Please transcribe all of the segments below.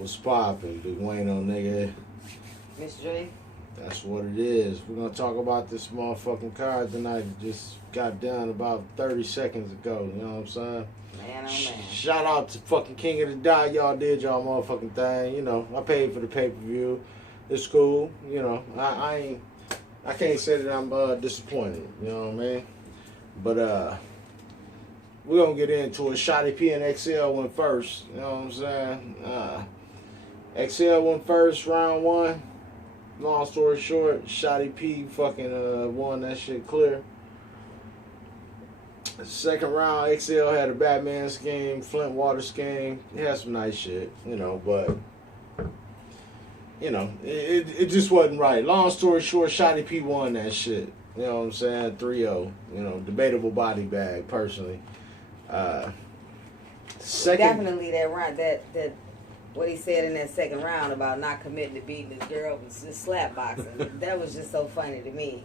What's poppin', Big Wayno, nigga? Miss J. That's what it is. We're gonna talk about this motherfucking card tonight. It just got done about 30 seconds ago. You know what I'm saying? Man, oh man. Shout out to fucking King of the Dot. Y'all did y'all motherfucking thing. You know, I paid for the pay-per-view. It's cool. You know, I can't say that I'm disappointed. You know what I mean? But we're gonna get into it. Shotty P and XL went first. You know what I'm saying? XL went first, round one. Long story short, Shotty P fucking won that shit clear. Second round, XL had a Batman scheme, Flint water scheme. He had some nice shit, you know, but you know, it just wasn't right. Long story short, Shotty P won that shit. You know what I'm saying? 3-0. You know, debatable body bag, personally. Second, Definitely that round, that what he said in that second round about not committing to beating this girl was just slap boxing. That was just so funny to me.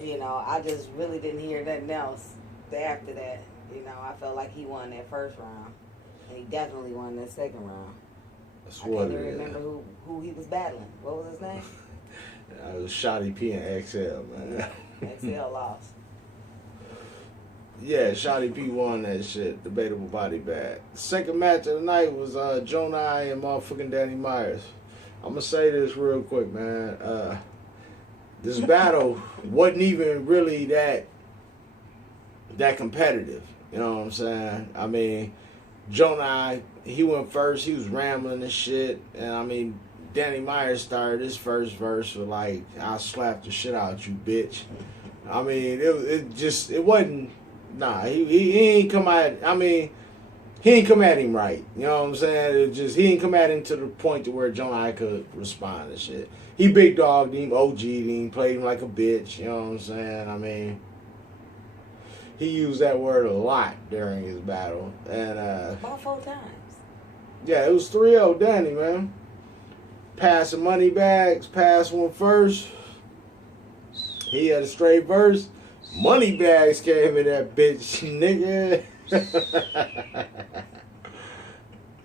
You know, I just really didn't hear nothing else after that. You know, I felt like he won that first round, and he definitely won that second round. That's I what can't even it is. remember who he was battling. What was his name? It was Shotty P and XL, man. XL lost. Yeah, Shotty P won that shit. Debatable body bag. Second match of the night was Jonah and motherfucking Danny Myers. I'm gonna say this real quick, man. This battle wasn't even really that competitive. You know what I'm saying? I mean, Jonah, he went first. He was rambling and shit. And I mean, Danny Myers started his first verse with like, "I'll slap the shit out you, bitch." I mean, it wasn't. Nah, he ain't come at. I mean, he ain't come at him right. You know what I'm saying? It just he ain't come at him to the point to where Jonah could respond and shit. He big dogged him, OG'd him, played him like a bitch. You know what I'm saying? I mean, he used that word a lot during his battle, and About 4 times. yeah, it was 3-0 Danny, man. Passing money bags, pass one first. He had a straight verse. Money bags came in that bitch, nigga.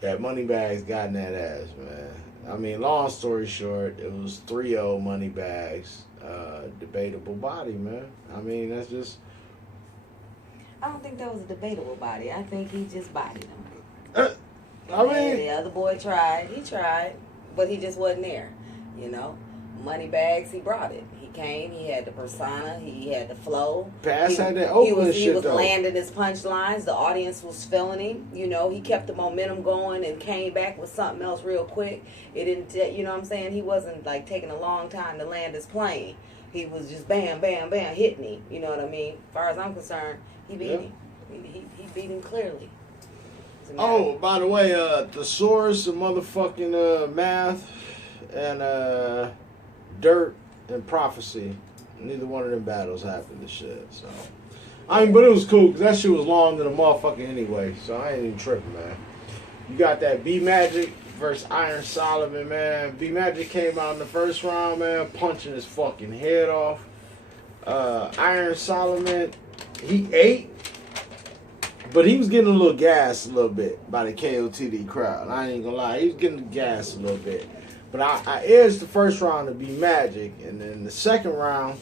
That money bags got in that ass, man. I mean, long story short, it was 3-0 money bags. Debatable body, man. I mean, that's just. I don't think that was a debatable body. I think he just bodied him. I mean, the other boy tried. He tried, but he just wasn't there. You know, money bags. He brought it. He came. He had the persona. He had the flow. Pass had that He open was shit though. landing his punchlines. The audience was feeling him. You know, he kept the momentum going and came back with something else real quick. It didn't. You know what I'm saying? He wasn't like taking a long time to land his plane. He was just bam, bam, bam, hitting him. You know what I mean? As far as I'm concerned, he beat him. He beat him clearly. Oh, by the way, Thesaurus and motherfucking math and dirt and prophecy. Neither one of them battles happened and shit. So, I mean, but it was cool because that shit was long than a motherfucker anyway. So I ain't even tripping, man. You got that B Magic versus Iron Solomon, man. B Magic came out in the first round, man, punching his fucking head off. Iron Solomon, he ate. But he was getting a little gassed a little bit by the Kotd crowd. I ain't gonna lie, he was getting gassed a little bit. But I edged the first round to B Magic, and then the second round,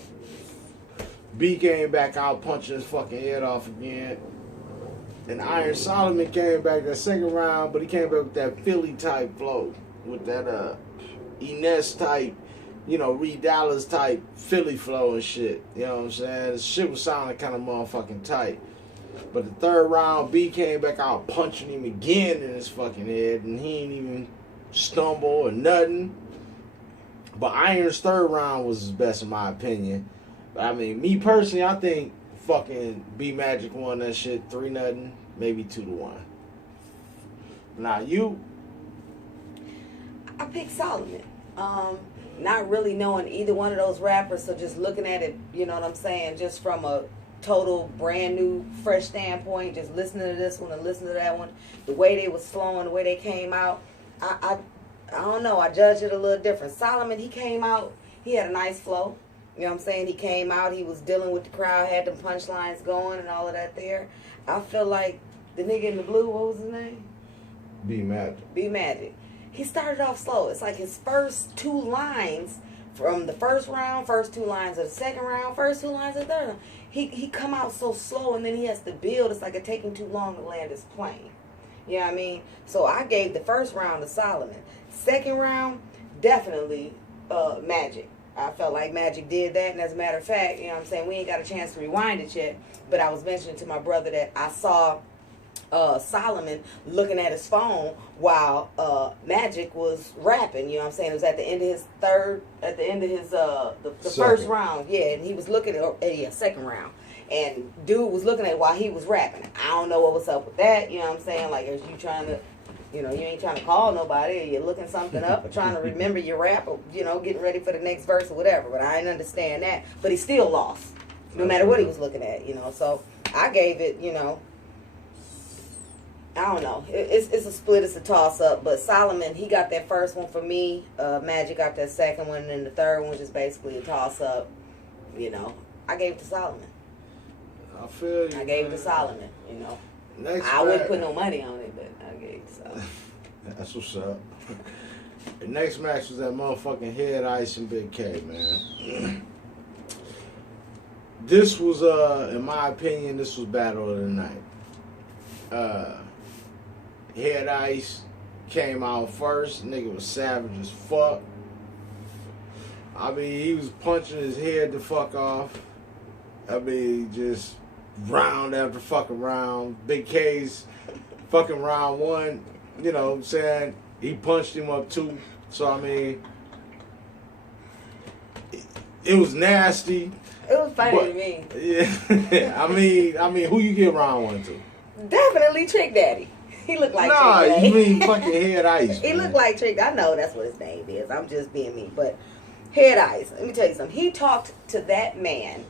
B came back out punching his fucking head off again. And Iron Solomon came back that second round, but he came back with that Philly type flow, with that Ines type, you know, Reed Dallas type Philly flow and shit. You know what I'm saying? The shit was sounding kind of motherfucking tight. But the third round, B came back out punching him again in his fucking head, and he ain't even stumble or nothing. But Iron's third round was his best in my opinion. But I mean, me personally, I think fucking B Magic won that shit 3-0, maybe 2-1. Now you? I picked Solomon. Not really knowing either one of those rappers, so just looking at it, you know what I'm saying, just from a total brand new fresh standpoint, just listening to this one and listening to that one, the way they was flowing, the way they came out, I don't know, I judged it a little different. Solomon, he came out, he had a nice flow, you know what I'm saying, he came out, he was dealing with the crowd, had them punchlines going and all of that there. I feel like the nigga in the blue, what was his name? B Magic. B Magic. he started off slow. It's like his first 2 lines from the first round, first 2 lines of the second round, first 2 lines of the third round. He come out so slow, and then he has to build. It's like it taking too long to land his plane. You know what I mean? So I gave the first round to Solomon. Second round, definitely Magic. I felt like Magic did that, and as a matter of fact, you know what I'm saying, we ain't got a chance to rewind it yet, but I was mentioning to my brother that I saw Solomon looking at his phone while Magic was rapping. You know what I'm saying? It was at the end of his the first round. Yeah, and he was looking at second round. And dude was looking at it while he was rapping. I don't know what was up with that. You know what I'm saying? Like, is you trying to, you know, you ain't trying to call nobody, or you're looking something up, or trying to remember your rap, or, you know, getting ready for the next verse or whatever. But I didn't understand that. But he still lost, no matter what he was looking at, you know. So I gave it, you know, I don't know. It's a split. It's a toss-up. But Solomon, he got that first one for me. Magic got that second one. And then the third one was just basically a toss-up. You know, I gave it to Solomon. I feel you. I gave it to Solomon, you know. Next I wouldn't put no money on it, but I gave it to Solomon. That's what's up. The next match was that motherfucking Head Ice and Big K, man. This was, in my opinion, this was battle of the night. Head Ice came out first. Nigga was savage as fuck. I mean, he was punching his head the fuck off. I mean, just round after fucking round. Big K's fucking round 1, you know what I'm saying? He punched him up 2. So, I mean, it was nasty. It was funny to me. Yeah. I mean, who you give round 1 to? Definitely Trick Daddy. He looked like Nah, Trick Daddy. you mean fucking Head Ice. He man. looked like Trick. I know that's what his name is. I'm just being me. But Head Ice, let me tell you something. He talked to that man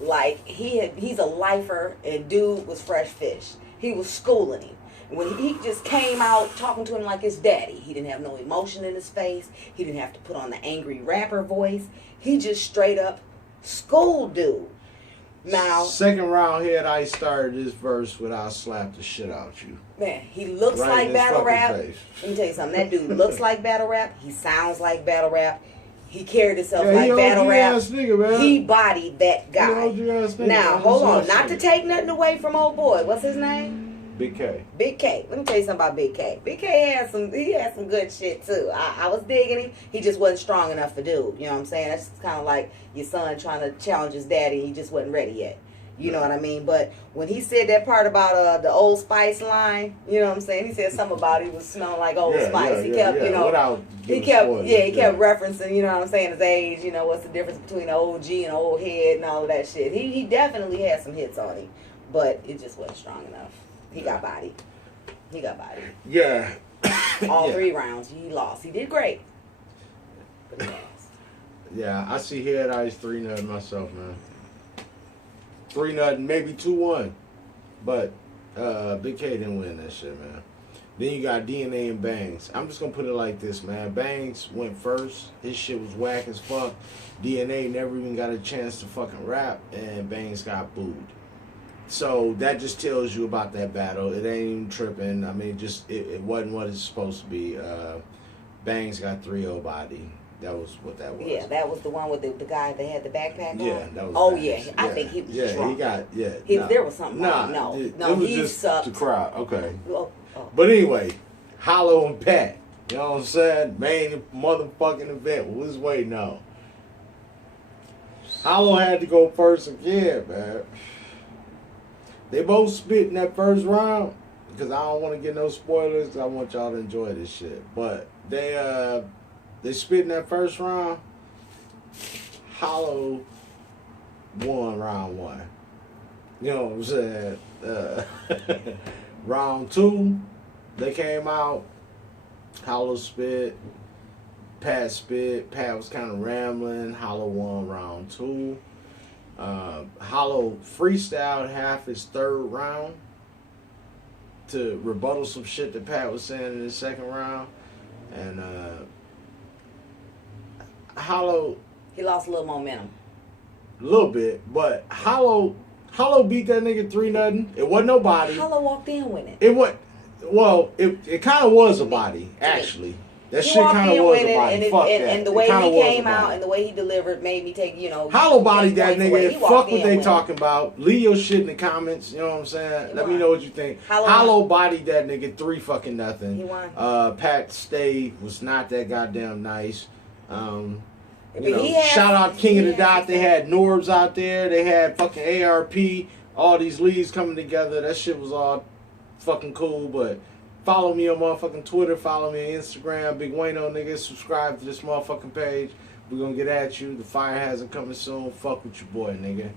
like he's a lifer, and dude was fresh fish. He was schooling him. When he just came out talking to him like his daddy, he didn't have no emotion in his face. He didn't have to put on the angry rapper voice. He just straight up schooled dude. Now, second round, Head Ice started this verse with "I'll slap the shit out you." Man, he looks right like battle rap. Face. Let me tell you something. That dude looks like battle rap. He sounds like battle rap. He carried himself like battle rap. Nigga, man. He bodied that guy. Now, hold on. Not to take nothing away from old boy. What's his name? Big K. Big K. Let me tell you something about Big K. Big K had some good shit too. I was digging him. He just wasn't strong enough for dude. You know what I'm saying? That's kind of like your son trying to challenge his daddy. He just wasn't ready yet. You know what I mean? But when he said that part about the Old Spice line, you know what I'm saying? He said something about he was smelling like Old Spice. He kept, you know, he kept referencing, you know what I'm saying, his age, you know, what's the difference between an OG and an old head and all of that shit. He definitely had some hits on him, but it just wasn't strong enough. He got bodied. Yeah. All 3 rounds, he lost. He did great, but he lost. Yeah, I see Head Ice 3-0 myself, man. 3-0, maybe 2-1. But Big K didn't win that shit, man. Then you got DNA and Bangs. I'm just going to put it like this, man. Bangs went first. His shit was whack as fuck. DNA never even got a chance to fucking rap, and Bangs got booed. So that just tells you about that battle. It ain't even tripping. I mean, it wasn't what it's supposed to be. Bangs got 3-0 body. That was what that was. Yeah, that was the one with the guy that had the backpack on. Yeah, that was. Oh Bangs. yeah, I think he was drunk. There was something wrong. No, it was he just sucked. the crowd. Okay. Oh. But anyway, Hollow and Pat. You know what I'm saying? Main motherfucking event. What was waiting on? Hollow had to go first again, man. They both spit in that first round because I don't want to get no spoilers. I want y'all to enjoy this shit. But they spit in that first round. Hollow won round 1. You know what I'm saying? Round 2, they came out. Hollow spit. Pat spit. Pat was kind of rambling. Hollow won round 2. Hollow freestyled half his third round to rebuttal some shit that Pat was saying in his second round. And Hollow, he lost a little momentum. A little bit, but Hollow beat that nigga 3-0. It wasn't no body. Hollow walked in with it. It kind of was a body, actually. That he shit walked kind of in was winning, about and, it. Fuck that. and the It way he kinda was came about out it. and the way he delivered made me take, Hollow body take that points away. nigga. He walked Fuck what in they winning. talking about. Leave your shit in the comments. You know what I'm saying? He Let me won. know what you think. Hollow body that nigga 3-0. He won. Pat Stay was not that goddamn nice. But he had- shout out King he of the had Dot. some They had Norbs out there. They had fucking ARP. All these leads coming together. That shit was all fucking cool. But follow me on motherfucking Twitter. Follow me on Instagram. Big Wayno, nigga. Subscribe to this motherfucking page. We're gonna get at you. The fire hasn't coming soon. Fuck with your boy, nigga.